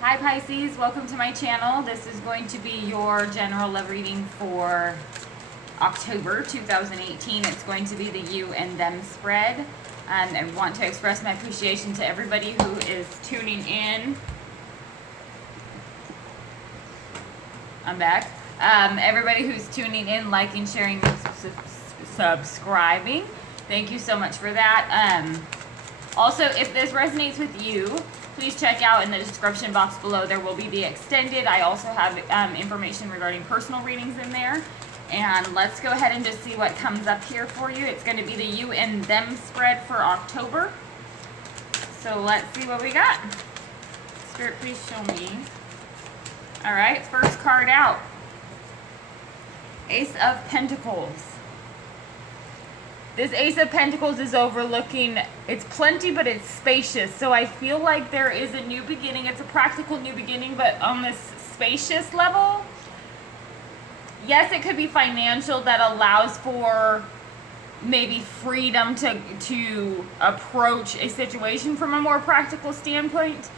Hi Pisces, welcome to my channel. This is going to be your general love reading for October 2018. It's going to be the you and them spread. And I want to express my appreciation to everybody who is tuning in. I'm back. Everybody who's tuning in, liking, sharing, subscribing. Thank you so much for that. Also, if this resonates with you, please check out in the description box below. There will be the extended. I also have information regarding personal readings in there. And let's go ahead and just see what comes up here for you. It's going to be the you and them spread for October. So let's see what we got. Spirit, please show me. All right, first card out. Ace of Pentacles. This Ace of Pentacles is overlooking, it's plenty, but it's spacious. So I feel like there is a new beginning. It's a practical new beginning, but on this spacious level, yes, it could be financial that allows for maybe freedom to approach a situation from a more practical standpoint.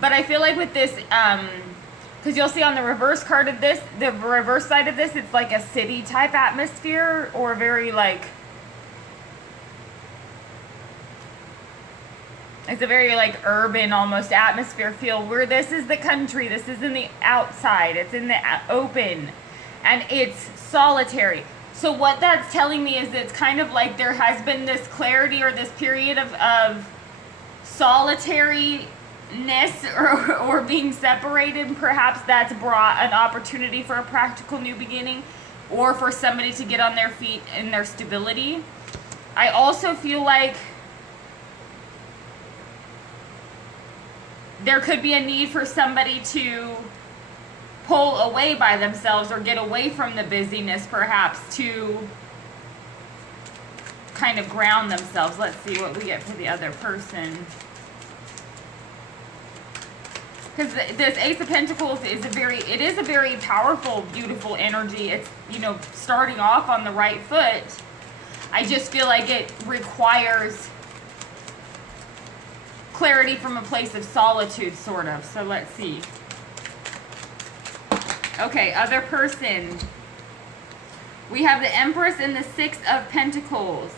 But I feel like with this, because you'll see on the reverse card of this, the reverse side of this, it's like a city type atmosphere, or very like, it's a very like urban almost atmosphere feel, where this is the country, this is in the outside, it's in the open, and it's solitary. So what that's telling me is it's kind of like there has been this clarity or this period of solitariness or being separated. Perhaps that's brought an opportunity for a practical new beginning, or for somebody to get on their feet in their stability. I also feel like there could be a need for somebody to pull away by themselves or get away from the busyness, perhaps, to kind of ground themselves. Let's see what we get for the other person. Because this Ace of Pentacles is it is a very powerful, beautiful energy. It's, you know, starting off on the right foot. I just feel like it requires clarity from a place of solitude, sort of. So let's see. Okay, other person. We have the Empress and the Six of Pentacles.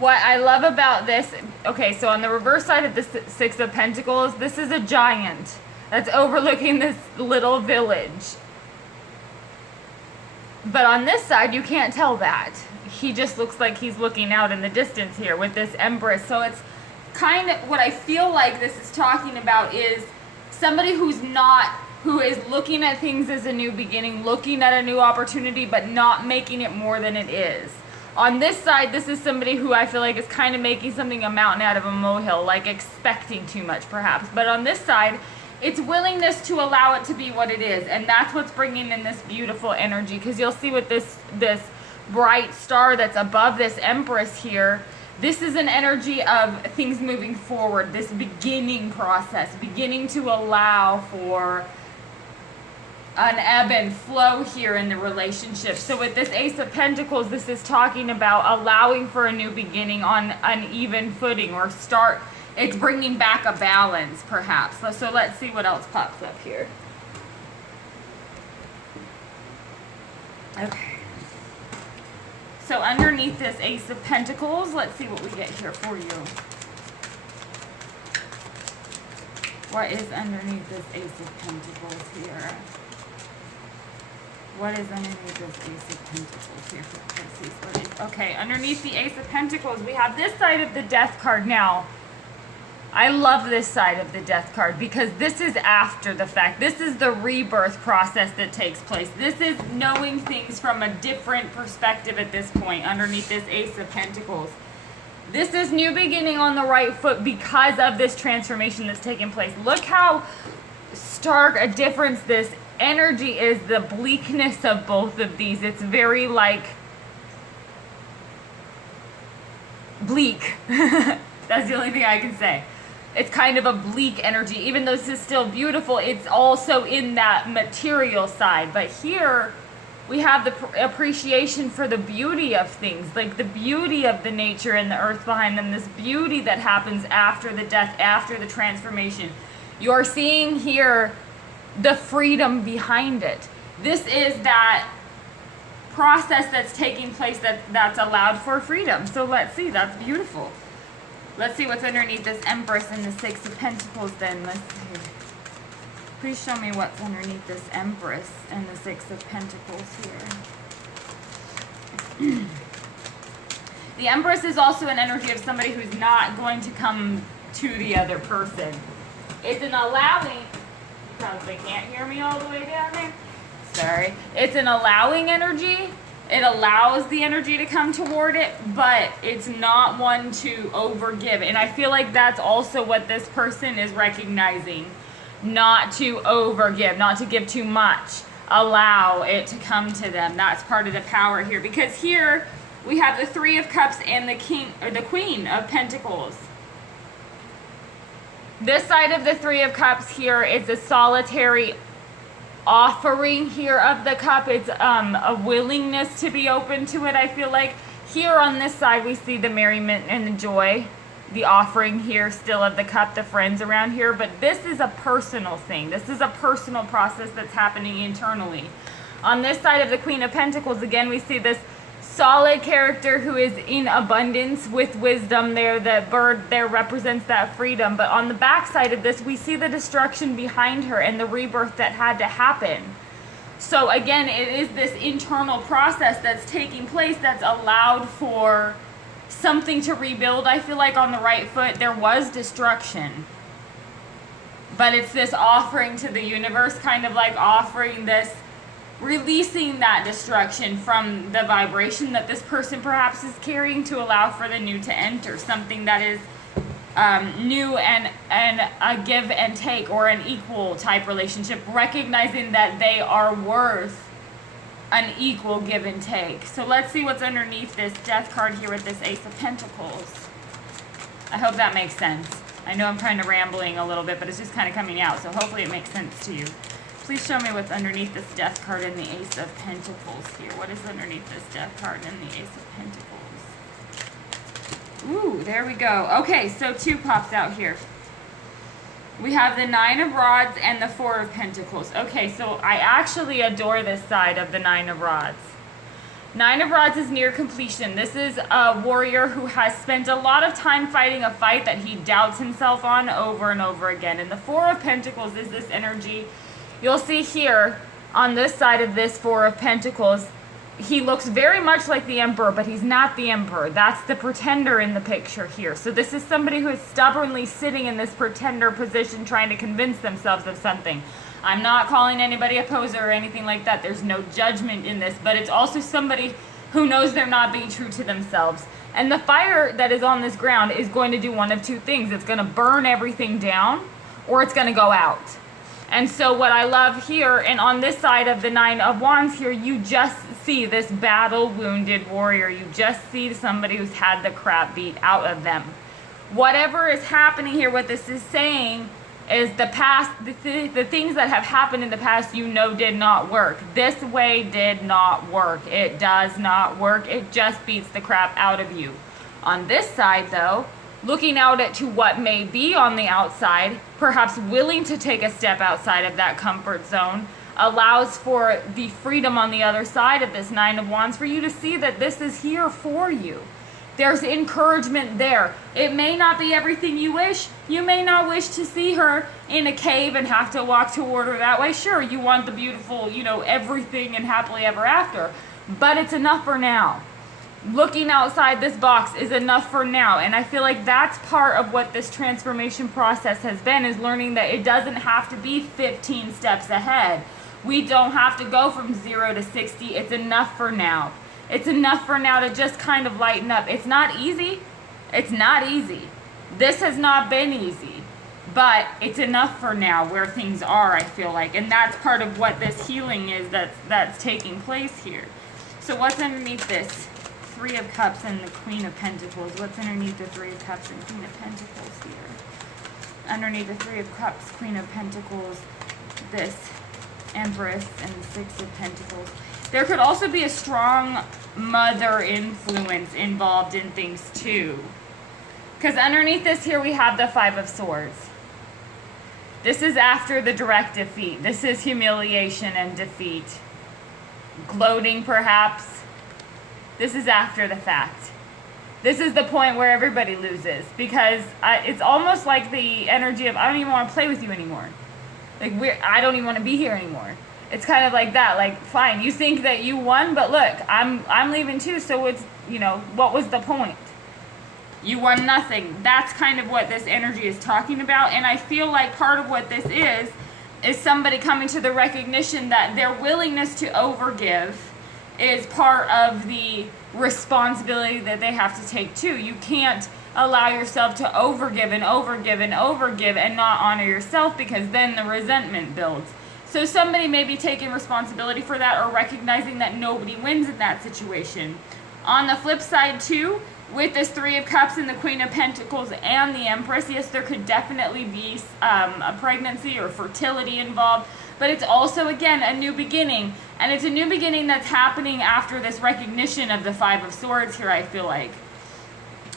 What I love about this, okay, so on the reverse side of the Six of Pentacles, this is a giant that's overlooking this little village. But on this side, you can't tell that. He just looks like he's looking out in the distance here with this Empress. So it's kind of what I feel like this is talking about is somebody who is looking at things as a new beginning, looking at a new opportunity, but not making it more than it is. On this side, this is somebody who I feel like is kind of making something a mountain out of a molehill, like expecting too much perhaps. But on this side, it's willingness to allow it to be what it is. And that's what's bringing in this beautiful energy. Because you'll see with this bright star that's above this Empress here, this is an energy of things moving forward, this beginning process, beginning to allow for an ebb and flow here in the relationship. So with this Ace of Pentacles, this is talking about allowing for a new beginning on an even footing, or it's bringing back a balance, perhaps. So let's see what else pops up here. Okay. So underneath this Ace of Pentacles, let's see what we get here for you. What is underneath this Ace of Pentacles here? What is underneath this Ace of Pentacles here for Pisces? Okay, underneath the Ace of Pentacles, we have this side of the Death card now. I love this side of the Death card because this is after the fact. This is the rebirth process that takes place. This is knowing things from a different perspective at this point underneath this Ace of Pentacles. This is new beginning on the right foot because of this transformation that's taking place. Look how stark a difference this energy is, the bleakness of both of these. It's very like bleak. That's the only thing I can say. It's kind of a bleak energy. Even though this is still beautiful, it's also in that material side. But here we have the appreciation for the beauty of things, like the beauty of the nature and the earth behind them, this beauty that happens after the death, after the transformation. You're seeing here the freedom behind it. This is that process that's taking place that's allowed for freedom. So let's see, that's beautiful. Let's see what's underneath this Empress and the Six of Pentacles then. Let's see. Please show me what's underneath this Empress and the Six of Pentacles here. The Empress is also an energy of somebody who's not going to come to the other person. It's an allowing, you probably can't hear me all the way down there. Sorry. It's an allowing energy. It allows the energy to come toward it, but it's not one to overgive. And I feel like that's also what this person is recognizing. Not to overgive, not to give too much. Allow it to come to them. That's part of the power here. Because here we have the Three of Cups and the King or the Queen of Pentacles. This side of the Three of Cups here is a solitary offering here of the cup. It's a willingness to be open to it, I feel like. Here on this side we see the merriment and the joy, the offering here still of the cup, the friends around here. But this is a personal thing. This is a personal process that's happening internally. On this side of the Queen of Pentacles, again, we see this solid character who is in abundance with wisdom there. The bird there represents that freedom. But on the back side of this, we see the destruction behind her and the rebirth that had to happen. So again, it is this internal process that's taking place that's allowed for something to rebuild. I feel like on the right foot, there was destruction. But it's this offering to the universe, kind of like offering this, releasing that destruction from the vibration that this person perhaps is carrying to allow for the new to enter. Something that is new and a give and take, or an equal type relationship, recognizing that they are worth an equal give and take. So let's see what's underneath this Death card here with this Ace of Pentacles. I hope that makes sense. I know I'm kind of rambling a little bit, but it's just kind of coming out, so hopefully it makes sense to you. Please show me what's underneath this Death card and the Ace of Pentacles here. What is underneath this Death card and the Ace of Pentacles? Ooh, there we go. Okay, so two pops out here. We have the Nine of Rods and the Four of Pentacles. Okay, so I actually adore this side of the Nine of Rods. Nine of Rods is near completion. This is a warrior who has spent a lot of time fighting a fight that he doubts himself on over and over again. And the Four of Pentacles is this energy. You'll see here on this side of this Four of Pentacles, he looks very much like the Emperor, but he's not the Emperor. That's the pretender in the picture here. So this is somebody who is stubbornly sitting in this pretender position trying to convince themselves of something. I'm not calling anybody a poser or anything like that. There's no judgment in this, but it's also somebody who knows they're not being true to themselves. And the fire that is on this ground is going to do one of two things. It's going to burn everything down, or it's going to go out. And so what I love here, and on this side of the Nine of Wands here, you just see this battle-wounded warrior. You just see somebody who's had the crap beat out of them. Whatever is happening here, what this is saying is the past, the things that have happened in the past, you know, did not work. This way did not work. It does not work. It just beats the crap out of you. On this side, though, looking out at to what may be on the outside, perhaps willing to take a step outside of that comfort zone, allows for the freedom on the other side of this Nine of Wands for you to see that this is here for you. There's encouragement there. It may not be everything you wish. You may not wish to see her in a cave and have to walk toward her that way. Sure, you want the beautiful, you know, everything and happily ever after. But it's enough for now. Looking outside this box is enough for now. And I feel like that's part of what this transformation process has been, is learning that it doesn't have to be 15 steps ahead. We don't have to go from 0 to 60. It's enough for now. It's enough for now to just kind of lighten up. It's not easy. It's not easy. This has not been easy. But it's enough for now where things are, I feel like. And that's part of what this healing is that's taking place here. So what's underneath this Three of Cups and the Queen of Pentacles? What's underneath the Three of Cups and Queen of Pentacles here? Underneath the Three of Cups, Queen of Pentacles, this Empress and the Six of Pentacles. There could also be a strong mother influence involved in things too. Because underneath this here we have the Five of Swords. This is after the direct defeat. This is humiliation and defeat. Gloating, perhaps. This is after the fact. This is the point where everybody loses, because it's almost like the energy of, I don't even want to play with you anymore. Like, I don't even want to be here anymore. It's kind of like that. Like, fine, you think that you won, but look, I'm leaving too, so it's, you know, what was the point? You won nothing. That's kind of what this energy is talking about. And I feel like part of what this is somebody coming to the recognition that their willingness to overgive is part of the responsibility that they have to take too. You can't allow yourself to overgive and overgive and overgive and not honor yourself, because then the resentment builds. So somebody may be taking responsibility for that, or recognizing that nobody wins in that situation. On the flip side too, with this Three of Cups and the Queen of Pentacles and the Empress, yes, there could definitely be a pregnancy or fertility involved, but it's also, again, a new beginning. And it's a new beginning that's happening after this recognition of the Five of Swords here, I feel like.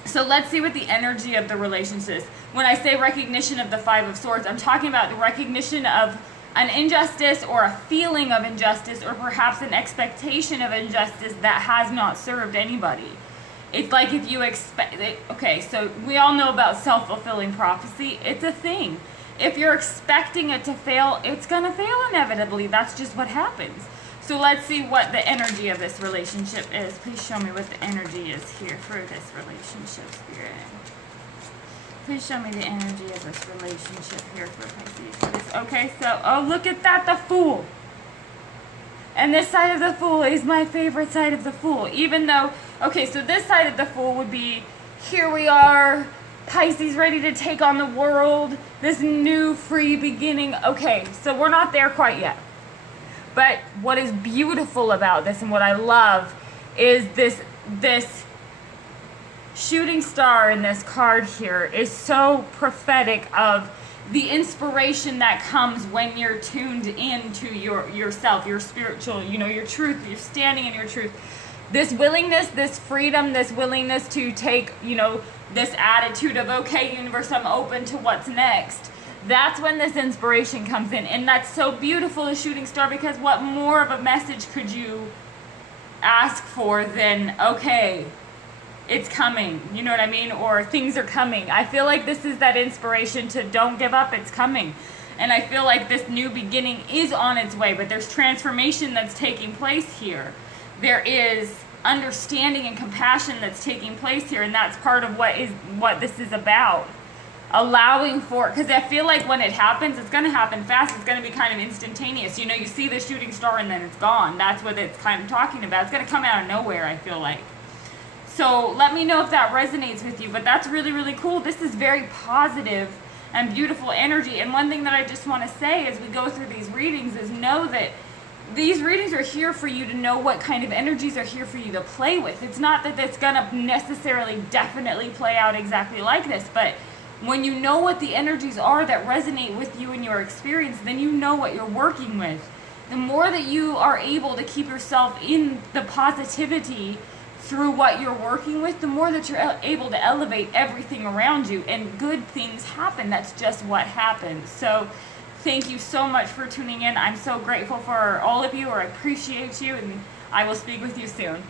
So let's see what the energy of the relationship is. When I say recognition of the Five of Swords, I'm talking about the recognition of an injustice, or a feeling of injustice, or perhaps an expectation of injustice that has not served anybody. It's like if you expect it, okay, so we all know about self-fulfilling prophecy. It's a thing. If you're expecting it to fail, it's going to fail inevitably. That's just what happens. So let's see what the energy of this relationship is. Please show me what the energy is here for this relationship, Spirit. Please show me the energy of this relationship here for Pisces. Okay, so, oh, look at that, the Fool. And this side of the Fool is my favorite side of the Fool. Even though, okay, so this side of the Fool would be, here we are, Pisces ready to take on the world, this new free beginning. Okay, so we're not there quite yet. But what is beautiful about this, and what I love, is this shooting star in this card here is so prophetic of the inspiration that comes when you're tuned into yourself, your spiritual, you know, your truth, you're standing in your truth. This willingness, this freedom, this willingness to take, you know, this attitude of, okay, universe, I'm open to what's next. That's when this inspiration comes in. And that's so beautiful, the shooting star, because what more of a message could you ask for than, okay, it's coming, you know what I mean? Or things are coming. I feel like this is that inspiration to don't give up, it's coming. And I feel like this new beginning is on its way, but there's transformation that's taking place here. There is understanding and compassion that's taking place here, and that's part of what this is about. Allowing for, because I feel like when it happens, it's going to happen fast. It's going to be kind of instantaneous. You know, you see the shooting star and then it's gone. That's what it's kind of talking about. It's going to come out of nowhere, I feel like. So let me know if that resonates with you. But that's really, really cool. This is very positive and beautiful energy. And one thing that I just want to say as we go through these readings is know that these readings are here for you to know what kind of energies are here for you to play with. It's not that it's going to necessarily definitely play out exactly like this, but when you know what the energies are that resonate with you in your experience, then you know what you're working with. The more that you are able to keep yourself in the positivity through what you're working with, the more that you're able to elevate everything around you, and good things happen. That's just what happens. So thank you so much for tuning in. I'm so grateful for all of you, or I appreciate you, and I will speak with you soon.